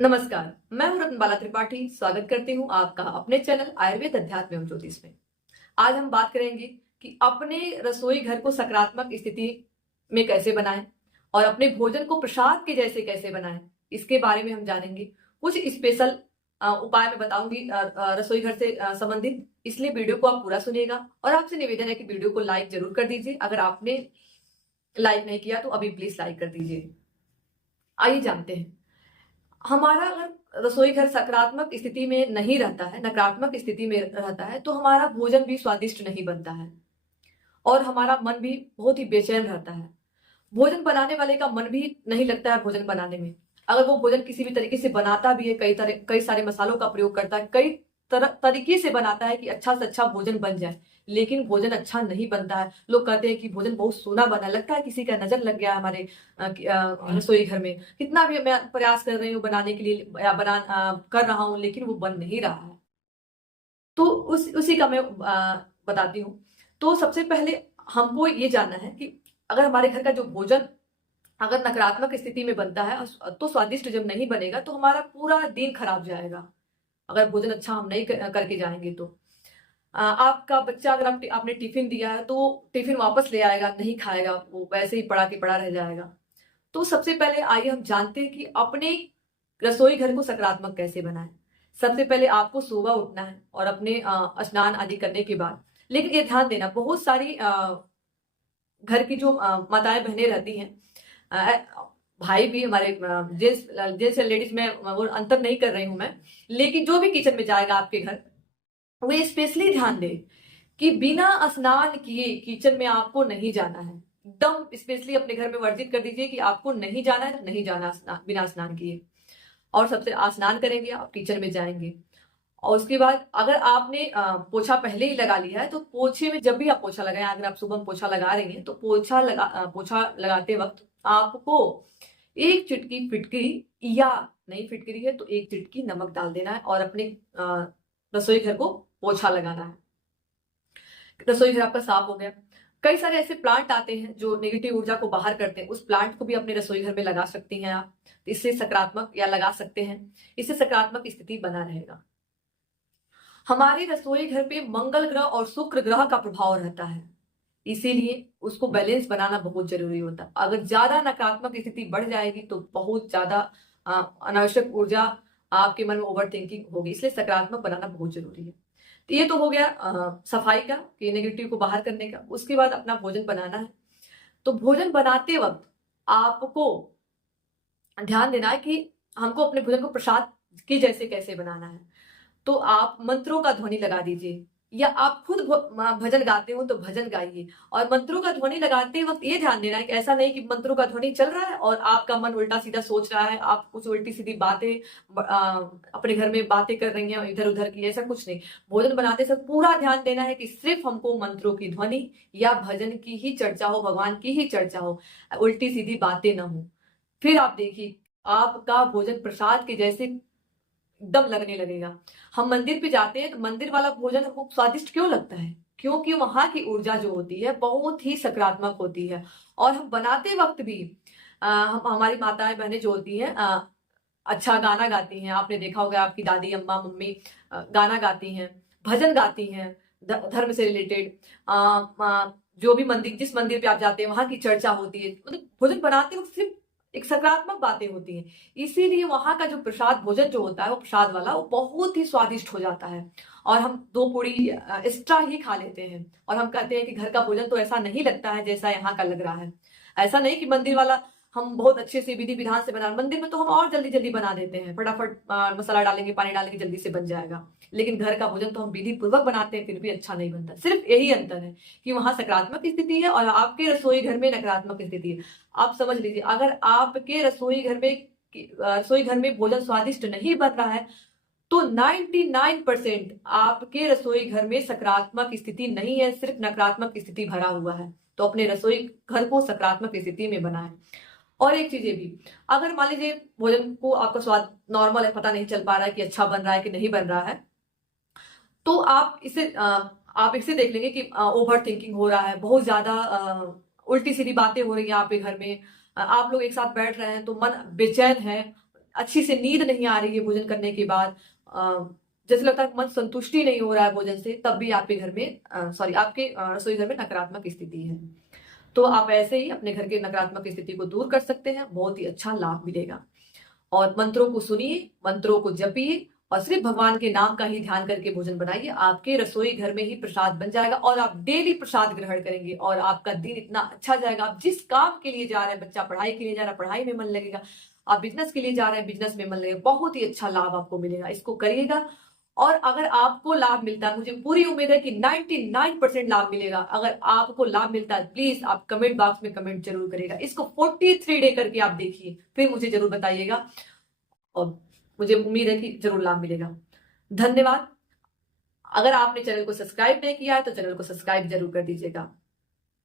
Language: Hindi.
नमस्कार। मैं हूं रत्नबाला त्रिपाठी। स्वागत करती हूं आपका अपने चैनल आयुर्वेद अध्यात्म एवं ज्योतिष में। आज हम बात करेंगे कि अपने रसोई घर को सकारात्मक स्थिति में कैसे बनाएं और अपने भोजन को प्रसाद के जैसे कैसे बनाएं। इसके बारे में हम जानेंगे। कुछ स्पेशल उपाय मैं बताऊंगी रसोई घर से संबंधित, इसलिए वीडियो को आप पूरा सुनिएगा। और आपसे निवेदन है कि वीडियो को लाइक जरूर कर दीजिए। अगर आपने लाइक नहीं किया तो अभी प्लीज लाइक कर दीजिए। आइए जानते हैं। हमारा अगर रसोई घर सकारात्मक स्थिति में नहीं रहता है, नकारात्मक स्थिति में रहता है, तो हमारा भोजन भी स्वादिष्ट नहीं बनता है और हमारा मन भी बहुत ही बेचैन रहता है। भोजन बनाने वाले का मन भी नहीं लगता है भोजन बनाने में। अगर वो भोजन किसी भी तरीके से बनाता भी है, कई सारे मसालों का प्रयोग करता है, कई तरीके से बनाता है कि अच्छा से अच्छा भोजन बन जाए, लेकिन भोजन अच्छा नहीं बनता है। लोग कहते हैं कि भोजन बहुत सोना बना, लगता है किसी का नजर लग गया है हमारे रसोई घर में। कितना भी मैं प्रयास कर रही हूँ बनाने के लिए या कर रहा हूँ, लेकिन वो बन नहीं रहा है। तो उसी का मैं बताती हूँ। तो सबसे पहले हमको ये जानना है कि अगर हमारे घर का जो भोजन अगर नकारात्मक स्थिति में बनता है तो स्वादिष्ट जब नहीं बनेगा तो हमारा पूरा दिन खराब जाएगा। अगर भोजन अच्छा हम नहीं करके जाएंगे तो आपका बच्चा, अगर आपने टिफिन दिया है तो टिफिन वापस ले आएगा, नहीं खाएगा, वो वैसे ही पड़ा के पड़ा रह जाएगा। तो सबसे पहले आइए हम जानते हैं कि अपने रसोई घर को सकारात्मक कैसे बनाएं। सबसे पहले आपको सुबह उठना है और अपने स्नान आदि करने के बाद, लेकिन ये ध्यान देना, बहुत सारी घर की जो माताएं बहनें रहती हैं, भाई भी हमारे, जेंट्स जेंट्स या लेडीज में वो अंतर नहीं कर रही हूं मैं, लेकिन जो भी किचन में जाएगा आपके घर, वो स्पेशली ध्यान दे कि बिना स्नान किए किचन में आपको नहीं जाना है। एकदम स्पेशली अपने घर में वर्जित कर दीजिए कि आपको नहीं जाना है, तो नहीं जाना बिना स्नान किए। और सबसे स्नान करेंगे आप किचन में जाएंगे। और उसके बाद अगर आपने पोछा पहले ही लगा लिया है तो पोछे में, जब भी आप पोछा लगाएं, अगर आप सुबह में पोछा लगा रही हैं तो पोछा लगाते वक्त आपको एक चुटकी फिटकरी, या नहीं फिटकरी है तो एक चुटकी नमक डाल देना है और अपने रसोई घर को पोछा लगाना है। रसोई घर आपका साफ हो गया। कई सारे ऐसे प्लांट आते हैं जो नेगेटिव ऊर्जा को बाहर करते हैं, उस प्लांट को भी अपने रसोई घर में लगा सकती हैं आप। इससे सकारात्मक, या लगा सकते हैं, इससे सकारात्मक स्थिति बना रहेगा। हमारे रसोई घर पे मंगल ग्रह और शुक्र ग्रह का प्रभाव रहता है, इसीलिए उसको बैलेंस बनाना बहुत जरूरी होता है। अगर ज्यादा नकारात्मक स्थिति बढ़ जाएगी तो बहुत ज्यादा अनावश्यक ऊर्जा आपके मन में ओवर थिंकिंग होगी, इसलिए सकारात्मक बनाना बहुत जरूरी है। तो ये तो हो गया सफाई का, कि नेगेटिव को बाहर करने का। उसके बाद अपना भोजन बनाना है। तो भोजन बनाते वक्त आपको ध्यान देना है कि हमको अपने भोजन को प्रसाद की जैसे कैसे बनाना है। तो आप मंत्रों का ध्वनि लगा दीजिए, या आप खुद भजन गाते हो तो भजन गाइए। और मंत्रों का ध्वनि लगाते वक्त ये ध्यान देना है कि ऐसा नहीं कि मंत्रों का ध्वनि चल रहा है और आपका मन उल्टा सीधा सोच रहा है, आप कुछ उल्टी सीधी बातें अपने घर में बातें कर रही हैं इधर उधर की, ऐसा कुछ नहीं। भोजन बनाते समय पूरा ध्यान देना है कि सिर्फ हमको मंत्रों की ध्वनि या भजन की ही चर्चा हो, भगवान की ही चर्चा हो, उल्टी सीधी बातें ना हो। फिर आप देखिए आपका भोजन प्रसाद के जैसे एकदम लगने लगेगा। हम मंदिर पे जाते हैं तो मंदिर वाला भोजन हमको स्वादिष्ट क्यों लगता है? क्योंकि वहां की ऊर्जा जो होती है बहुत ही सकारात्मक होती है। और हम बनाते वक्त भी हम, हमारी माताएं बहनें जो होती हैं, अच्छा गाना गाती हैं। आपने देखा होगा आपकी दादी, अम्मा, मम्मी गाना गाती हैं, भजन गाती हैं, धर्म से रिलेटेड। जो भी मंदिर, जिस मंदिर पे आप जाते हैं वहां की चर्चा होती है। मतलब भोजन बनाते वक्त सिर्फ एक सकारात्मक बातें होती हैं, इसीलिए वहां का जो प्रसाद भोजन जो होता है, वो प्रसाद वाला, वो बहुत ही स्वादिष्ट हो जाता है। और हम दो पूरी एक्स्ट्रा ही खा लेते हैं और हम कहते हैं कि घर का भोजन तो ऐसा नहीं लगता है जैसा यहाँ का लग रहा है। ऐसा नहीं कि मंदिर वाला हम बहुत अच्छे से विधि विधान से बना, मंदिर में तो हम और जल्दी जल्दी बना देते हैं, फटाफट मसाला डालेंगे, पानी डालेंगे, जल्दी से बन जाएगा। लेकिन घर का भोजन तो हम विधि पूर्वक बनाते हैं, फिर भी अच्छा नहीं बनता। सिर्फ यही अंतर है कि वहां सकारात्मक स्थिति है और आपके रसोई घर में नकारात्मक स्थिति है। आप समझ लीजिए, अगर आपके रसोई घर में भोजन स्वादिष्ट नहीं बन रहा है तो 99% आपके रसोई घर में सकारात्मक स्थिति नहीं है, सिर्फ नकारात्मक स्थिति भरा हुआ है। तो अपने रसोई घर को सकारात्मक स्थिति में बनाएं। और एक चीज ये भी, अगर मान लीजिए भोजन को आपका स्वाद नॉर्मल है, पता नहीं चल पा रहा है कि अच्छा बन रहा है कि नहीं बन रहा है, तो आप इसे देख लेंगे कि ओवर थिंकिंग हो रहा है, बहुत ज्यादा उल्टी सीधी बातें हो रही है आपके घर में, आप लोग एक साथ बैठ रहे हैं तो मन बेचैन है, अच्छी से नींद नहीं आ रही है भोजन करने के बाद, जैसे लगता है मन संतुष्टि नहीं हो रहा है भोजन से, तब भी आपके घर में आपके रसोई घर में नकारात्मक स्थिति है। तो आप ऐसे ही अपने घर के नकारात्मक स्थिति को दूर कर सकते हैं, बहुत ही अच्छा लाभ मिलेगा। और मंत्रों को सुनिए, मंत्रों को जपिए और सिर्फ भगवान के नाम का ही ध्यान करके भोजन बनाइए। आपके रसोई घर में ही प्रसाद बन जाएगा और आप डेली प्रसाद ग्रहण करेंगे और आपका दिन इतना अच्छा जाएगा। आप जिस काम के लिए जा रहे हैं, बच्चा पढ़ाई के लिए जा रहा है, पढ़ाई में मन लगेगा, आप बिजनेस के लिए जा रहे हैं, बिजनेस में मन लगेगा, बहुत ही अच्छा लाभ आपको मिलेगा। इसको करिएगा। और अगर आपको लाभ मिलता है, मुझे पूरी उम्मीद है कि 99% लाभ मिलेगा। अगर आपको लाभ मिलता है, प्लीज आप कमेंट बॉक्स में कमेंट जरूर करिएगा। इसको 43 डे करके आप देखिए, फिर मुझे जरूर बताइएगा और मुझे उम्मीद है कि जरूर लाभ मिलेगा। धन्यवाद। अगर आपने चैनल को सब्सक्राइब नहीं किया है तो चैनल को सब्सक्राइब जरूर कर दीजिएगा।